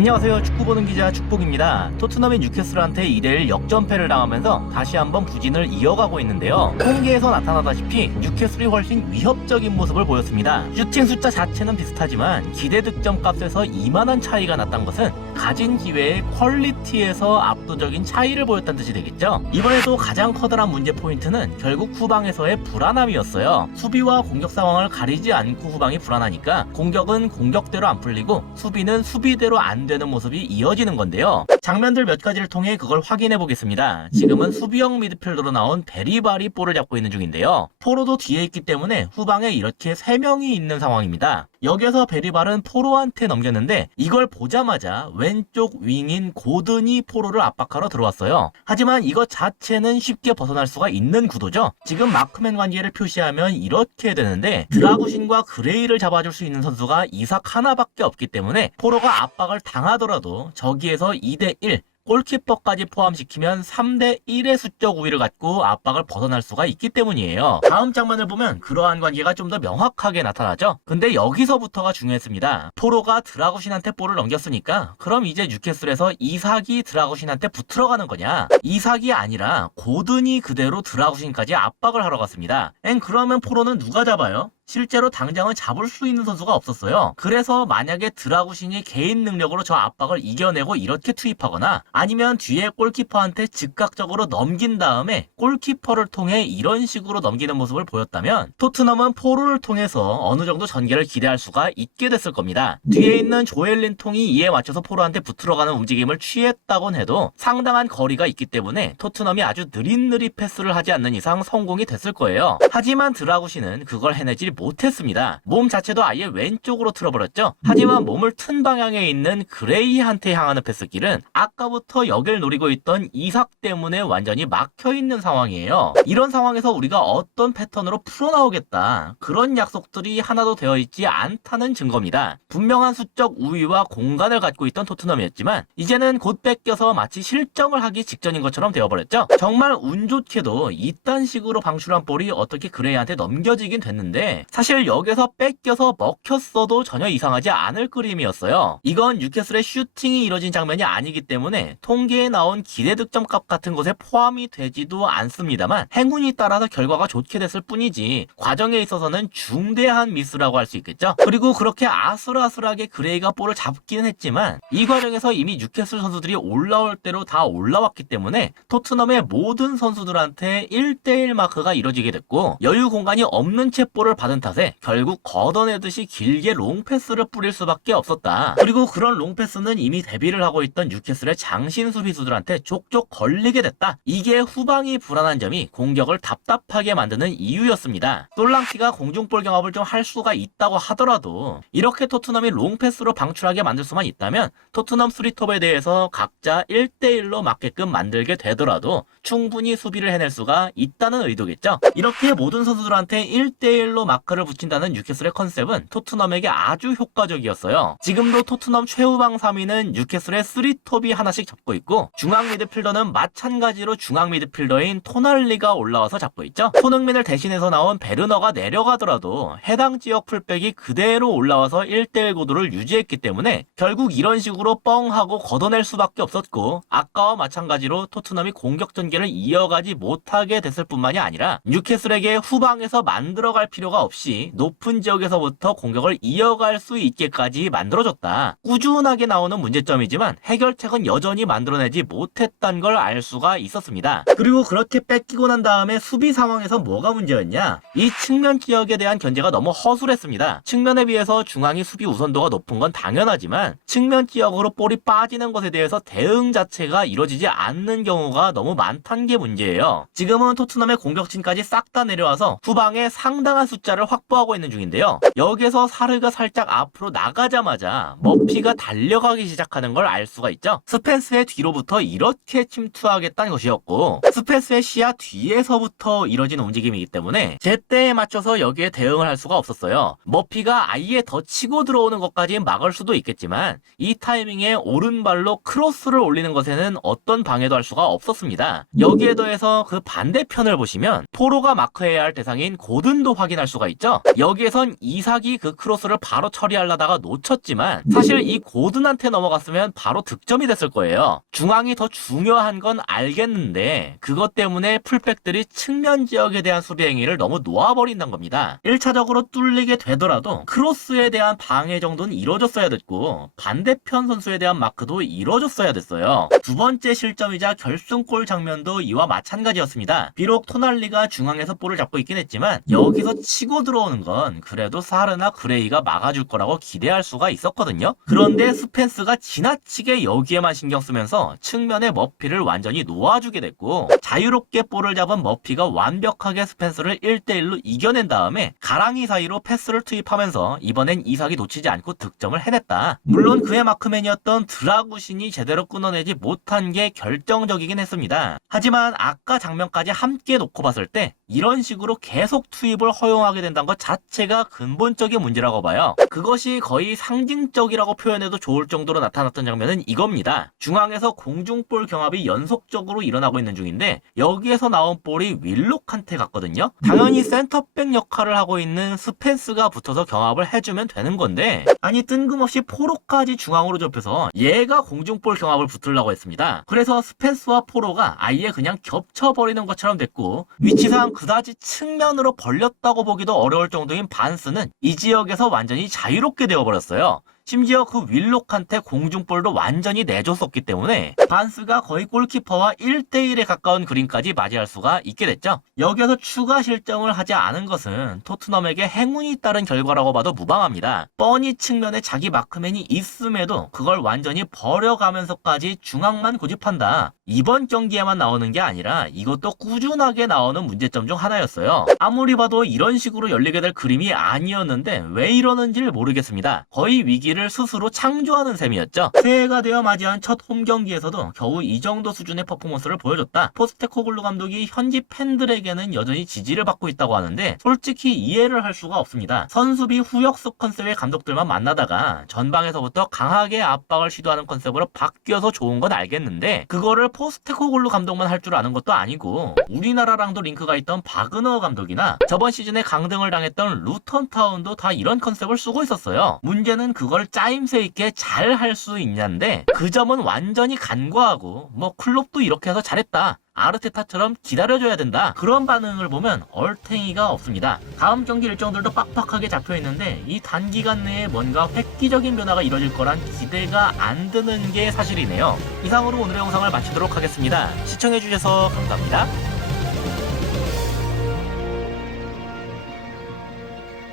안녕하세요. 축구 보는 기자 축복입니다. 토트넘이 뉴캐슬한테 2대1 역전패를 당하면서 다시 한번 부진을 이어가고 있는데요. 통계에서 나타나다시피 뉴캐슬이 훨씬 위협적인 모습을 보였습니다. 슈팅 숫자 자체는 비슷하지만 기대 득점 값에서 이만한 차이가 났던 것은 가진 기회의 퀄리티에서 압도적인 차이를 보였다는 뜻이 되겠죠. 이번에도 가장 커다란 문제 포인트는 결국 후방에서의 불안함이었어요. 수비와 공격 상황을 가리지 않고 후방이 불안하니까 공격은 공격대로 안 풀리고 수비는 수비대로 안 되는 모습이 이어지는 건데요. 장면들 몇 가지를 통해 그걸 확인해 보겠습니다. 지금은 수비형 미드필더로 나온 베리발이 볼을 잡고 있는 중인데요. 포로도 뒤에 있기 때문에 후방에 이렇게 3명이 있는 상황입니다. 여기서 베리발은 포로한테 넘겼는데 이걸 보자마자 왼쪽 윙인 고든이 포로를 압박하러 들어왔어요. 하지만 이것 자체는 쉽게 벗어날 수가 있는 구도죠. 지금 마크맨 관계를 표시하면 이렇게 되는데 드라구신과 그레이를 잡아줄 수 있는 선수가 이삭 하나밖에 없기 때문에 포로가 압박을 당하더라도 저기에서 2대1 골키퍼까지 포함시키면 3대1의 수적 우위를 갖고 압박을 벗어날 수가 있기 때문이에요. 다음 장면을 보면 그러한 관계가 좀 더 명확하게 나타나죠. 근데 여기서부터가 중요했습니다. 포로가 드라구신한테 볼을 넘겼으니까 그럼 이제 뉴캐슬에서 이삭이 드라구신한테 붙으러 가는 거냐? 이삭이 아니라 고든이 그대로 드라구신까지 압박을 하러 갔습니다. 그러면 포로는 누가 잡아요? 실제로 당장은 잡을 수 있는 선수가 없었어요. 그래서 만약에 드라구신이 개인 능력으로 저 압박을 이겨내고 이렇게 투입하거나 아니면 뒤에 골키퍼한테 즉각적으로 넘긴 다음에 골키퍼를 통해 이런 식으로 넘기는 모습을 보였다면 토트넘은 포로를 통해서 어느 정도 전개를 기대할 수가 있게 됐을 겁니다. 뒤에 있는 조엘린통이 이에 맞춰서 포로한테 붙으러 가는 움직임을 취했다곤 해도 상당한 거리가 있기 때문에 토트넘이 아주 느릿느릿 패스를 하지 않는 이상 성공이 됐을 거예요. 하지만 드라구신은 그걸 해내지 못했습니다. 몸 자체도 아예 왼쪽으로 틀어버렸죠. 하지만 몸을 튼 방향에 있는 그레이한테 향하는 패스길은 아까부터 여길 노리고 있던 이삭 때문에 완전히 막혀있는 상황이에요. 이런 상황에서 우리가 어떤 패턴으로 풀어나오겠다, 그런 약속들이 하나도 되어있지 않다는 증거입니다. 분명한 수적 우위와 공간을 갖고 있던 토트넘이었지만 이제는 곧 뺏겨서 마치 실점을 하기 직전인 것처럼 되어버렸죠. 정말 운 좋게도 이딴 식으로 방출한 볼이 어떻게 그레이한테 넘겨지긴 됐는데 사실 여기서 뺏겨서 먹혔어도 전혀 이상하지 않을 그림이었어요. 이건 뉴캐슬의 슈팅이 이뤄진 장면이 아니기 때문에 통계에 나온 기대 득점값 같은 것에 포함이 되지도 않습니다만 행운이 따라서 결과가 좋게 됐을 뿐이지 과정에 있어서는 중대한 미스라고 할 수 있겠죠. 그리고 그렇게 아슬아슬하게 그레이가 볼을 잡기는 했지만 이 과정에서 이미 뉴캐슬 선수들이 올라올 대로 다 올라왔기 때문에 토트넘의 모든 선수들한테 1대1 마크가 이뤄지게 됐고 여유 공간이 없는 채 볼을 받은 탓에 결국 걷어내듯이 길게 롱패스를 뿌릴 수밖에 없었다. 그리고 그런 롱패스는 이미 데뷔를 하고 있던 뉴캐슬의 장신 수비수들한테 족족 걸리게 됐다. 이게 후방이 불안한 점이 공격을 답답하게 만드는 이유였습니다. 솔랑키가 공중볼 경합을 좀 할 수가 있다고 하더라도 이렇게 토트넘이 롱패스로 방출하게 만들 수만 있다면 토트넘 3톱에 대해서 각자 1대1로 맞게끔 만들게 되더라도 충분히 수비를 해낼 수가 있다는 의도겠죠. 이렇게 모든 선수들한테 1대1로 마크를 붙인다는 뉴캐슬의 컨셉은 토트넘에게 아주 효과적이었어요. 지금도 토트넘 최후방 3위는 뉴캐슬의 3톱이 하나씩 잡고 있고 중앙 미드필더는 마찬가지로 중앙 미드필더인 토날리가 올라와서 잡고 있죠. 손흥민을 대신해서 나온 베르너가 내려가더라도 해당 지역 풀백이 그대로 올라와서 1대1 구도를 유지했기 때문에 결국 이런 식으로 뻥하고 걷어낼 수밖에 없었고 아까와 마찬가지로 토트넘이 공격 전개를 이어가지 못하게 됐을 뿐만이 아니라 뉴캐슬에게 후방에서 만들어갈 필요가 없이 높은 지역에서부터 공격을 이어갈 수 있게까지 만들어줬다. 꾸준하게 나오는 문제점이지만 해결책은 여전히 만들어내지 못했다는 걸 알 수가 있었습니다. 그리고 그렇게 뺏기고 난 다음에 수비 상황에서 뭐가 문제였냐? 이 측면 지역에 대한 견제가 너무 허술했습니다. 측면에 비해서 중앙이 수비 우선도가 높은 건 당연하지만 측면 지역으로 볼이 빠지는 것에 대해서 대응 자체가 이루어지지 않는 경우가 너무 많다는 게 문제예요. 지금은 토트넘의 공격진까지 싹 다 내려와서 후방에 상당한 숫자를 확보하고 있는 중인데요. 여기서 사르가 살짝 앞으로 나가자마자 머피가 달려가기 시작하는 걸 알 수가 있죠. 스펜스의 뒤로부터 이렇게 침투하겠다는 것이었고 스펜스의 시야 뒤에서부터 이뤄진 움직임이기 때문에 제때에 맞춰서 여기에 대응을 할 수가 없었어요. 머피가 아예 더 치고 들어오는 것까지 막을 수도 있겠지만 이 타이밍에 오른발로 크로스를 올리는 것에는 어떤 방해도 할 수가 없었습니다. 여기에 더해서 그 반대편을 보시면 포로가 마크해야 할 대상인 고든도 확인할 수가 있죠. 여기에선 이삭이 그 크로스를 바로 처리하려다가 놓쳤지만 사실 이 고든한테 넘어갔으면 바로 득점이 됐을 거예요. 중앙이 더 중요한 건 알겠는데 그것 때문에 풀백들이 측면 지역에 대한 수비 행위를 너무 놓아버린다는 겁니다. 1차적으로 뚫리게 되더라도 크로스에 대한 방해 정도는 이루어졌어야 됐고 반대편 선수에 대한 마크도 이루어졌어야 됐어요. 두 번째 실점이자 결승골 장면도 이와 마찬가지였습니다. 비록 토날리가 중앙에서 볼을 잡고 있긴 했지만 여기서 치고 들어오는 건 그래도 사르나 그레이가 막아줄 거라고 기대할 수가 있었거든요. 그런데 스펜스가 지나치게 여기에만 신경 쓰면서 측면의 머피를 완전히 놓아주게 됐고 자유롭게 볼을 잡은 머피가 완벽하게 스펜스를 1대1로 이겨낸 다음에 가랑이 사이로 패스를 투입하면서 이번엔 이삭이 놓치지 않고 득점을 해냈다. 물론 그의 마크맨이었던 드라구신이 제대로 끊어내지 못한 게 결정적이긴 했습니다. 하지만 아까 장면까지 함께 놓고 봤을 때 이런 식으로 계속 투입을 허용하게 된다는 것 자체가 근본적인 문제라고 봐요. 그것이 거의 상징적이라고 표현해도 좋을 정도로 나타났던 장면은 이겁니다. 중앙에서 공중볼 경합이 연속적으로 일어나고 있는 중인데 여기에서 나온 볼이 윌록한테 갔거든요. 당연히 센터백 역할을 하고 있는 스펜스가 붙어서 경합을 해주면 되는 건데 아니 뜬금없이 포로까지 중앙으로 좁혀서 얘가 공중볼 경합을 붙으려고 했습니다. 그래서 스펜스와 포로가 아예 그냥 겹쳐버리는 것처럼 됐고 위치상 그다지 측면으로 벌렸다고 보기도 어려울 정도인 반스는 이 지역에서 완전히 자유롭게 되어버렸어요. 심지어 그 윌록한테 공중볼도 완전히 내줬었기 때문에 반스가 거의 골키퍼와 1대1에 가까운 그림까지 맞이할 수가 있게 됐죠. 여기서 추가 실점을 하지 않은 것은 토트넘에게 행운이 따른 결과라고 봐도 무방합니다. 뻔히 측면에 자기 마크맨이 있음에도 그걸 완전히 버려가면서까지 중앙만 고집한다. 이번 경기에만 나오는 게 아니라 이것도 꾸준하게 나오는 문제점 중 하나였어요. 아무리 봐도 이런 식으로 열리게 될 그림이 아니었는데 왜 이러는지를 모르겠습니다. 거의 위기를 스스로 창조하는 셈이었죠. 새해가 되어 맞이한 첫 홈경기에서도 겨우 이 정도 수준의 퍼포먼스를 보여줬다. 포스테코글루 감독이 현지 팬들에게는 여전히 지지를 받고 있다고 하는데 솔직히 이해를 할 수가 없습니다. 선수비 후역습 컨셉의 감독들만 만나다가 전방에서부터 강하게 압박을 시도하는 컨셉으로 바뀌어서 좋은 건 알겠는데 그거를 포스테코글루 감독만 할 줄 아는 것도 아니고 우리나라랑도 링크가 있던 바그너 감독이나 저번 시즌에 강등을 당했던 루턴타운도 다 이런 컨셉을 쓰고 있었어요. 문제는 그걸 짜임새 있게 잘 할 수 있냐인데 그 점은 완전히 간과하고 뭐 클롭도 이렇게 해서 잘했다. 아르테타처럼 기다려줘야 된다. 그런 반응을 보면 얼탱이가 없습니다. 다음 경기 일정들도 빡빡하게 잡혀있는데 이 단기간 내에 뭔가 획기적인 변화가 이뤄질 거란 기대가 안 드는 게 사실이네요. 이상으로 오늘의 영상을 마치도록 하겠습니다. 시청해주셔서 감사합니다.